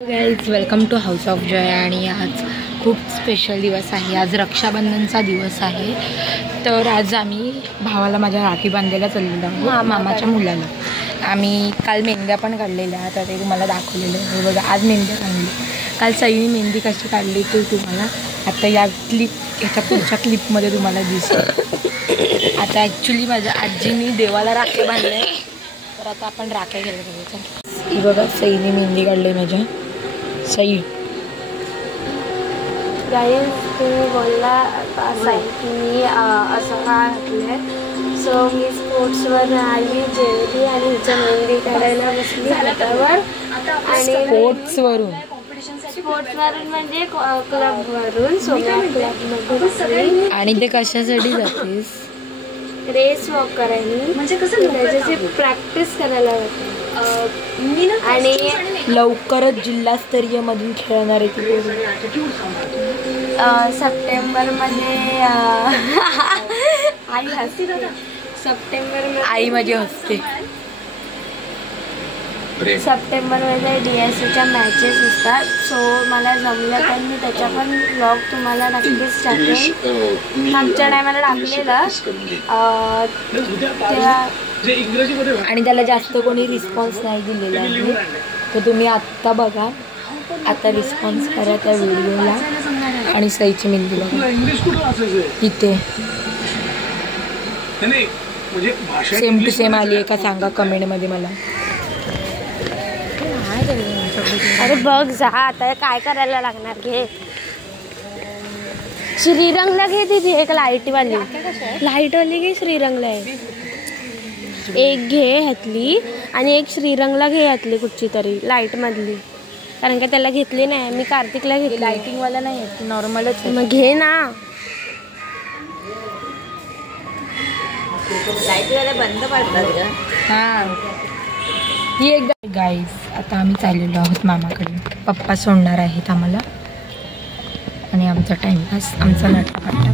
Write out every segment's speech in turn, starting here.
Guys welcome to house of joy. आणि आज खूप स्पेशल दिवस आहे. आज रक्षाबंधनचा दिवस आहे. तर आज आम्ही भावाला माझ्या राखी बांधायला चाललेलो आहोत, मामाच्या मुलाला. आम्ही काल मेहंद्या पण काढलेल्या, तर ते तुम्हाला दाखवलेलं आहे. बघा आज मेहंद्या काढली. काल सईने मेहंदी कशी काढली ते तुम्हाला आता याच्या पुढच्या क्लिपमध्ये तुम्हाला दिसतं. आता ॲक्च्युली माझ्या आजीनी देवाला राखे बांधले, तर आता आपण राख्या घ्यायला पाहिजे. ही बघा सईने मेहंदी काढली माझ्या. सई गाईज तुम्ही बोलला असं आहे की मी असं का घातलं. सो मी स्पोर्ट्सवर आली, जेवली आणि हिच्या मेहंदी काढायला बसली हातावर. आणि स्पोर्ट्सवरून म्हणजे क्लबवरून, सोम्या क्लबमधून. आणि ते कशासाठी जातेस? रेस वॉक करायला, म्हणजे कसं त्याची प्रॅक्टिस करायला जाते. आणि लवकरच जिल्हास्तरीय मधून खेळणार आहे ती. सप्टेंबरमध्ये आई हसते. सप्टेंबर आई माझी हसते. सप्टेंबरमध्ये DSCच्या मॅचेस असतात. सो मला जमलं तर मी त्याच्या पण ब्लॉग तुम्हाला नक्कीच टाकेन. मागच्या टायमाला टाकलेलं तेव्हा, आणि त्याला जास्त कोणी रिस्पॉन्स नाही दिलेला आहे. तर तुम्ही आत्ता बघा, आता रिस्पॉन्स करा त्या व्हिडिओला. आणि सईची मेहंदी बघा इथे सेम टू सेम आली आहे का सांगा कमेंटमध्ये मला. अरे बघ जा, आता काय करायला लागणार. घे श्रीरंगला, घे तिथे एक लाईटवाली घे. श्रीरंगला आहे एक, घे ह्यातली. आणि एक श्रीरंगला घे ह्यातली कुठची तरी लाईट मधली, कारण का त्याला घेतली नाही मी. कार्तिकला घेतली. लाइटिंग वाला नाही आहे, नॉर्मलच. मग घे ना. लाईट वाला बंद पडतात. हां ही एकदा. गाईज आता आम्ही चाललेलो आहोत मामाकडे. पप्पा सोडणार आहेत आम्हाला. आणि आमचा टाइमपास, आमचा नटापट्टा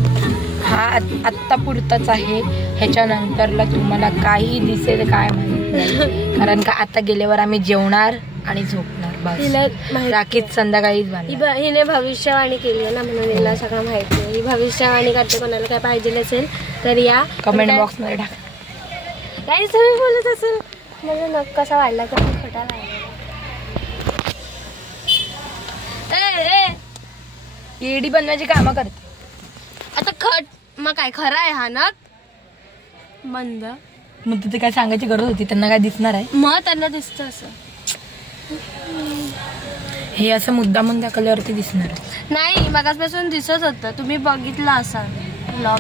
हा आत्ता पुरताच आहे. ह्याच्यानंतरला तुम्हाला काही दिसेल काय माहिती नाही, कारण का आता गेल्यावर आम्ही जेवणार आणि झोपणार बस. राखीत संध्याकाळीच बांधणार. हिने भविष्यवाणी केली आहे ना, म्हणून हिला सगळं माहिती आहे. ही भविष्यवाणी करते. कोणाला काय पाहिजे असेल तर या कमेंट बॉक्समध्ये टाका. काही तुम्ही बोलत असेल म्हणजे नक कसा वाढला तर खोटा लागला. एडी बनवायची कामं करते आता. खट मग काय खरं आहे हा नक बंद. मग तिथे काय सांगायची गरज होती? त्यांना काय दिसणार आहे? मग त्यांना दिसतं असं. हे असं मुद्दामून दाखवल्यावरती दिसणार नाही. मगाचपासून दिसत होतं, तुम्ही बघितलं असाल ब्लॉग.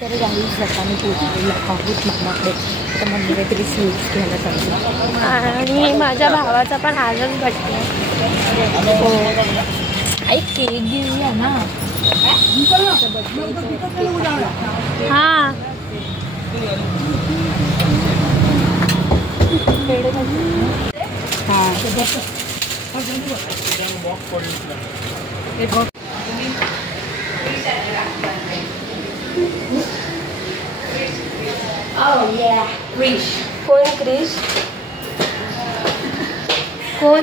तर गाईज आता मी पोहोचलेलो आहोत मामाकडे. तर म्हणजे काहीतरी स्वीट्स घ्यायला चालू. आणि माझ्या भावाचा पण आजच बर्थडे. हो आई केक घेऊया ना. हां क्रिश. कोण क्रिश? कोण?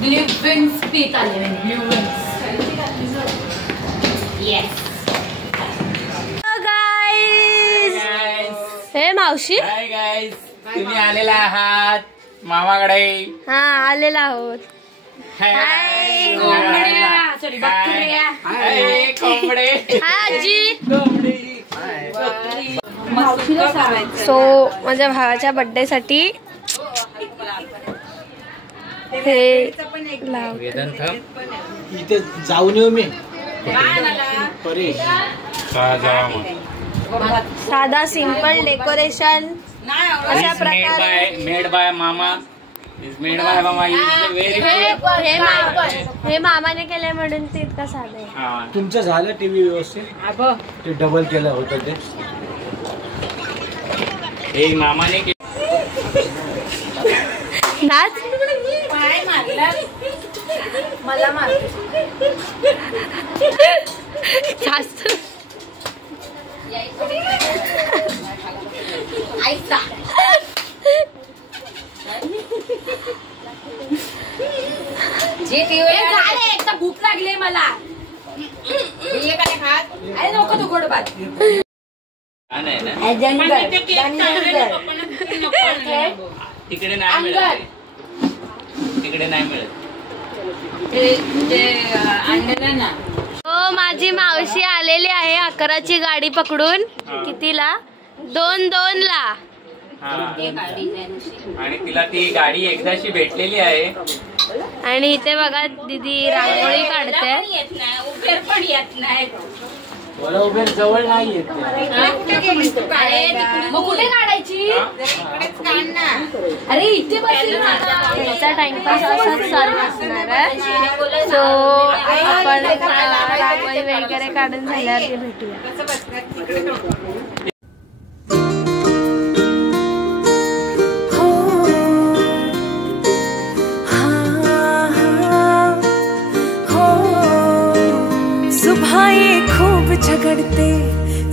ब्लू विंग्स पीत आले. Blue wings. येस. हे मावशी, हाय गाईज, तुम्ही आलेला आहात मामाकडे. हा आलेला आहोत. हाय कोंबडे. आजी. सो माझ्या भावाच्या बर्थडे साठी हे इथे जाऊन येऊ मी. साधा सिंपल डेकोरेशन अशा प्रकारे. मेड बाय मामा. हे मामाने केलंय म्हणून ते इतकं साधं आहे. तुमचं झालं टीव्ही व्यवस्थित? ते डबल केलं होतं ते मामाने नाच. मला मारते जास्त एकदा भूक लागली मला. अरे नको तू गोड भात. तिकडे नाही मिळत. तिकडे नाही मिळत. हो माझी मावशी आलेली आहे 11ची गाडी पकडून. कितीला? 2:02ला. आणि तिला ती गाडी एकदाशी भेटलेली आहे. आणि इथे बघा दीदी रांगोळी काढते. उभेर पण येत नाही. मला उभेर जवळ नाही येत. मग कुठे काढायची? अरे इथे याचा टाइमपास असाच चालू असणार आहे. सो आपण रांगोळी वगैरे काढून झाल्यावर भेटूया. झगड़ते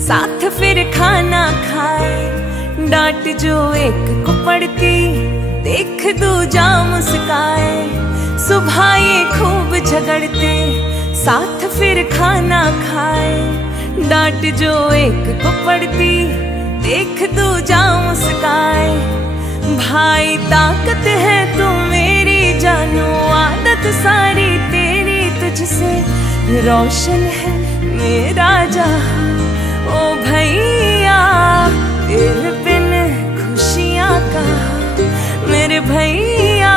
साथ फिर खाना खाए, डांट जो एक को पड़ती देख दूजा मुस्काए। सुबह ये खूब झगड़ते साथ फिर खाना खाए, डांट जो एक को पड़ती देख दूजा मुस्काए। भाई ताकत है तू मेरी जानू, आदत सारी तेरी तुझसे रोशन है मेरा जहां। ओ भैया तेरे बिन खुशियां कहाँ, मेरे भैया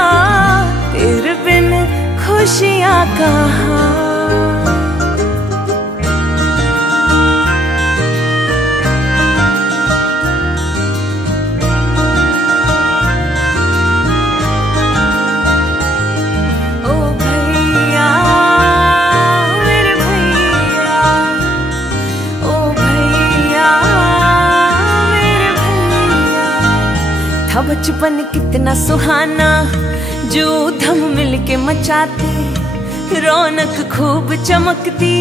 तेरे बिन खुशियां कहाँ। बचपन कितना सुहाना, जो धम मिलके मचाते, रौनक खूब चमकती,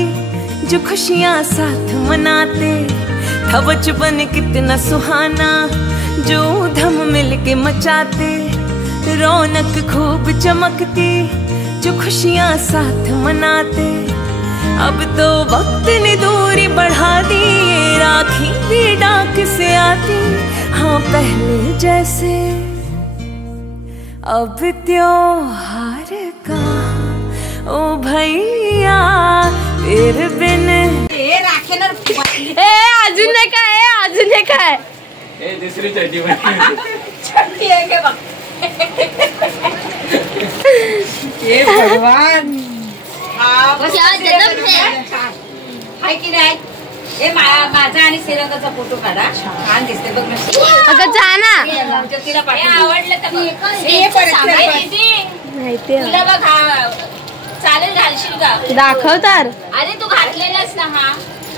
जो खुशियाँ साथ मनाते। था बचपन कितना सुहाना, जो धम मिलके मचाते, रौनक खूब चमकती, जो खुशियाँ साथ मनाते। अब तो वक्त ने दूरी बढ़ा दी, ये राखी भी डाक से आती। हाँ पहले जैसे अब त्योहार का, ओ भैया तेरे बिन। अजून नाही काय, अजून नाही काय, दुसरी छोटी छोटी आहे का बघ. हे भगवान हाय की नाही. हे माझा आणि श्रीरंगाचा फोटो काढा, छान दिसते बघ. अगं जा ना. तिला आवडलं तर तुला बघ. चालेल घालशील का? दाखव तर. अरे तू घातलेलास ना. हा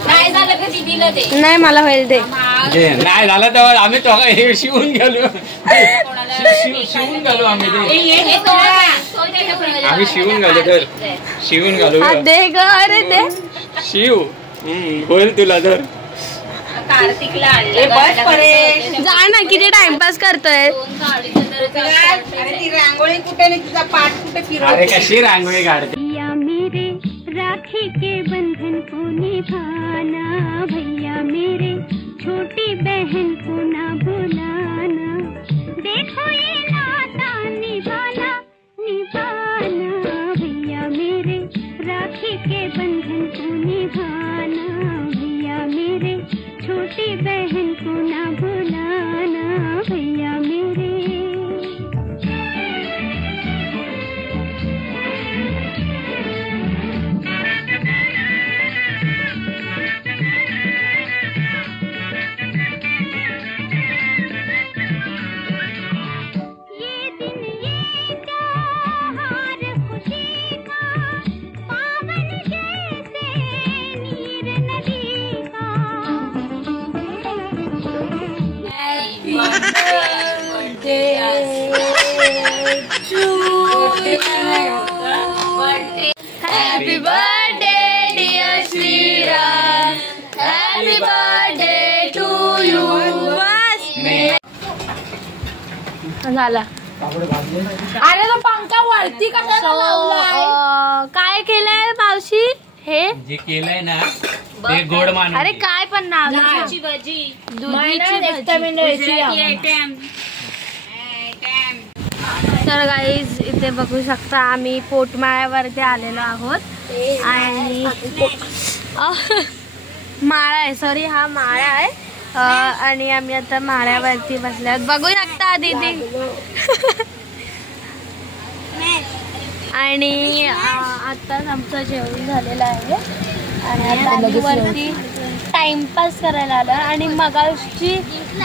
नाही झालं का दिदीला ते? नाही मला होईल ते. नाही झालं तर आम्ही तो हे शिवून गेलो, शिवून घालू आम्ही ते. आम्ही शिवून घालू तर शिवून घालू. दे ग. अरे दे शिव होईल तुला तर. कार्तिकला जा ना. किती टाइमपास करतोय. ती रांगोळी कुठे नाही, तुझा पाठ कुठे फिरव. अरे कशी रांगोळी काढते. मेरे राखी के बंधन को निभाना, भैया मेरे छोटी बहन को ना बुलाना। देखो ये नाता निभाना निभाना, भैया मेरे राखी के बंधन को निभाना। भैया मेरे छोटी बहन को ना बुलाना, भैया मेरे। Happy birthday dear Shriram, happy birthday to you. बस झाला. अरे तो पंखा वरती कशाला लावलाय? काय केलंय मावशी हे जे केलंय ना ते गोड मान. अरे काय पण नाव दुधीची भाजी. तर गाईज इथे बघू शकता आम्ही पोटमाळ्यावरती आलेलो आहोत आणि माळा आहे, सॉरी हा माळा आहे. आणि आम्ही आता माळ्यावरती बसले आहोत, बघू शकता दीदी. आणि आताच आमचं जेवण झालेलं आहे आणि आता आम्ही वरती टाइमपास करायला आलो. आणि मगाशी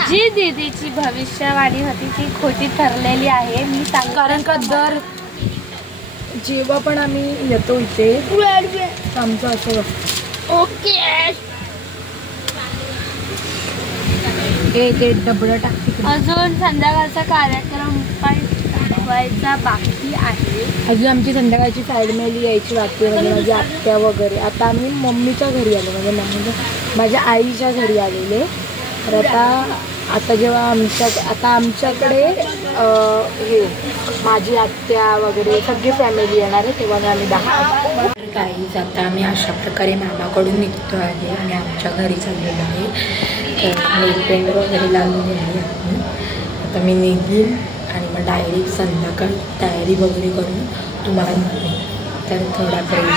जी दीदीची भविष्यवाणी होती ती खोटी ठरलेली आहे, मी सांग. कारण का दर जेव्हा पण आम्ही येतो इथे आमचं असं ओके ते डबडं टाकते. अजून संध्याकाळचा कार्यक्रम पण व्हायचा बाकी आहे. अजून आमची संध्याकाळची साईड मेली यायची बाकी आहे, म्हणजे माझी आत्या वगैरे. आता आम्ही मम्मीच्या घरी आलो, म्हणजे माझ्या आईच्या घरी आलेले. तर आता जेव्हा आमच्याकडे हे माझी आत्या वगैरे सगळी फॅमिली येणार आहे तेव्हा आम्ही दाखवतो. काहीच आता आम्ही अशा प्रकारे मामाकडून निघतो आहे आणि आमच्या घरी चाललेलो आहे. तर नेलपेंट वगैरे लावून आहे. आता मी निघीन आणि मग डायरेक्ट संध्याकाळी तयारी वगैरे करून तुम्हाला मिळेल. तर थोडा ब्रेक.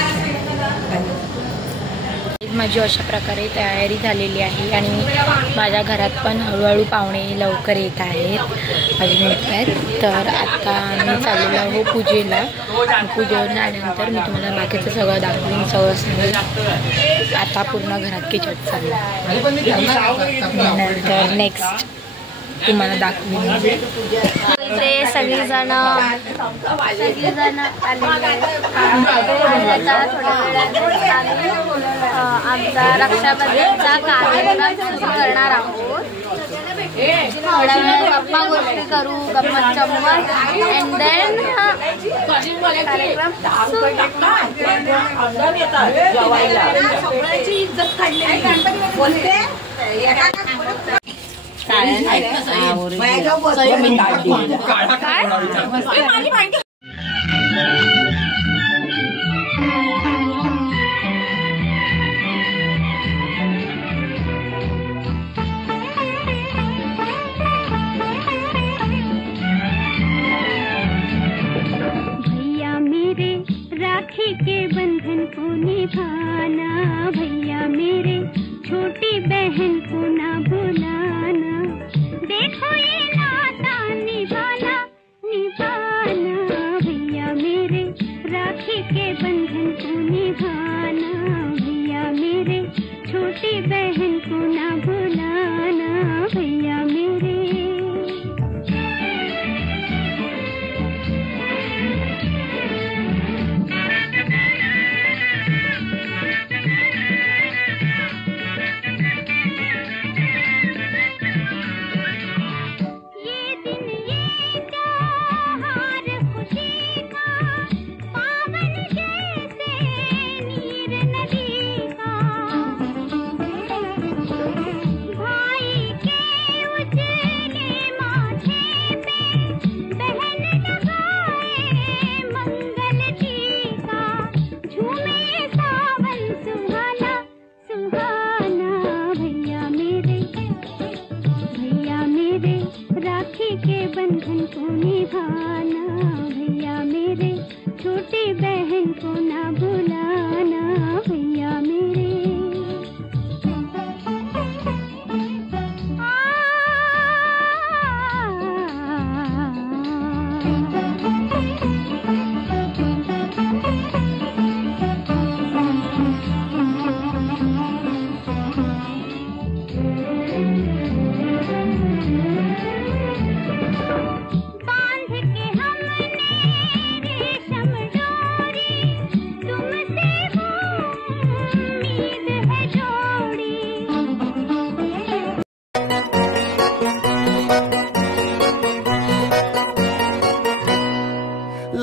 माझी अशा प्रकारे तयारी झालेली आहे आणि माझ्या घरात पण हळूहळू पाहुणे लवकर येत आहेत, अजून येत आहेत. तर आता आम्ही चाललेलो आहो पूजेला. पूजेवरून आल्यानंतर मी तुम्हाला बाकीचं सगळं दाखवून सगळं सांगेन. आता पूर्ण घरात किचड चाललं, नंतर नेक्स्ट तुम्हाला दाखवून. ते सगळीजण आलेले आमचा रक्षाबंधनचा कार्यक्रम सुरू करणार आहोत. थोड्या वेळ गप्पा गोष्टी करू, गप्पा चम्मच अँड देन कार्यक्रम राखी के बंधन को निभाना, भैया मेरे छोटी बहन को ना भुलाना, देखो ये नाता निभाना निभाना, भैया मेरे राखी के बंधन को निभाना, भैया मेरे छोटी बहन को ना भुलाना, भैया मेरे.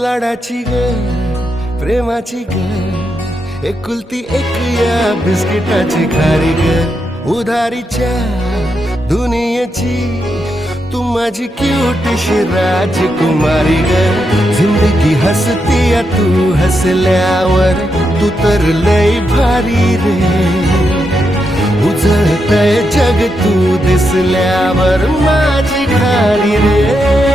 लाडाची ग प्रेमाची ग एकुलती एक या बिस्किटाची खारी ग उधारीच्या दुनियेची तू माझी क्यूटशी राजकुमारी ग, जिंदगी हसती या तू हसल्यावर, तू तर लय भारी रे, उजळतय जग तू दिसल्यावर माझी खारी रे.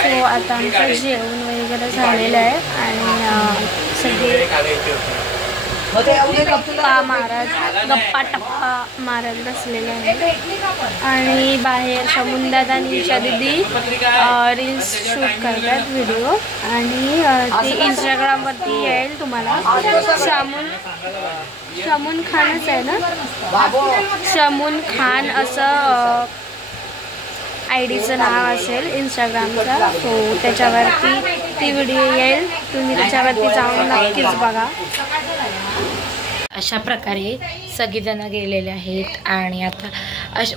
सो आता आमचं जेवण वगैरे झालेलं आहे आणि सगळे गप्पा टप्पा मारत बसलेले आहे. आणि बाहेर शमुनदादा आणि ईशा दीदी रील्स शूट करतात व्हिडिओ, आणि ते इंस्टाग्रामवरती येईल तुम्हाला. शमून खानच आहे ना, शमून खान असं आयडीचं नाव असेल इंस्टाग्रामचा. सो त्याच्यावरती ती व्हिडिओ येईल, तुम्ही त्याच्यावरती जाऊन नक्कीच बघा. अशा प्रकारे सगळेजण गेलेले आहेत आणि आता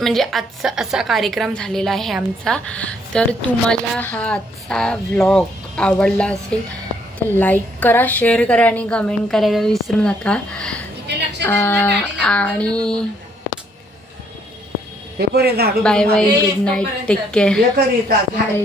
म्हणजे आजचा असा कार्यक्रम झालेला आहे आमचा. तर तुम्हाला हा आजचा व्लॉग आवडला असेल तर लाईक करा, शेअर करा आणि कमेंट करायला विसरू नका. आणि bye bye, good night, take care, bye.